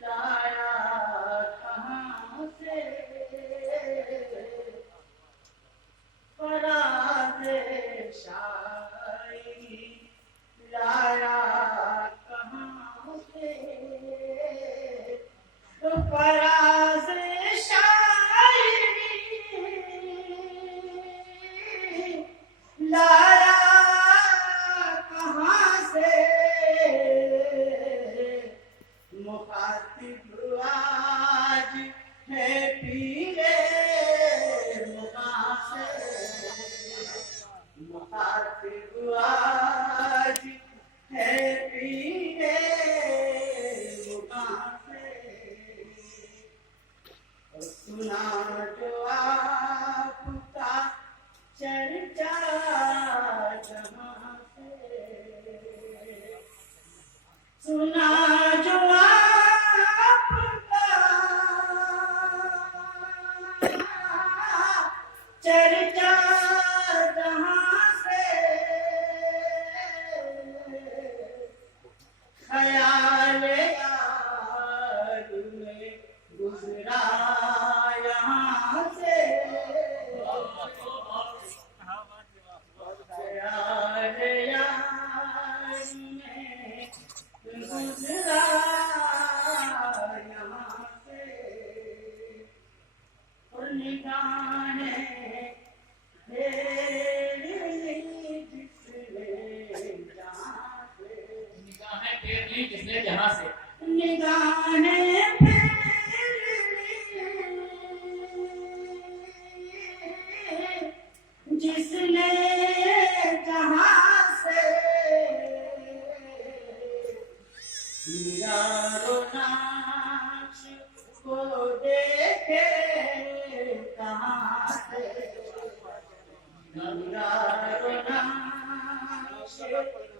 लाया कहाँ से लाया कहाँ से तो फराज शायरी लाया कहाँ से मुखातिब आज है पीरे मुकाम से मुखातिब आज है पीरे मुकाम से और सुना जो आपका चर्चा जहाँ से सुना जो आपका चर्चा जहाँ से ख्याल यार में गुजरा यहाँ से ख्याल यार में गुजरा यहाँ से और निगाहें जिसने जहाँ से निगाहें जिसने जहाँ से मीरा नाच को देखे कहाँ से मीरा नाच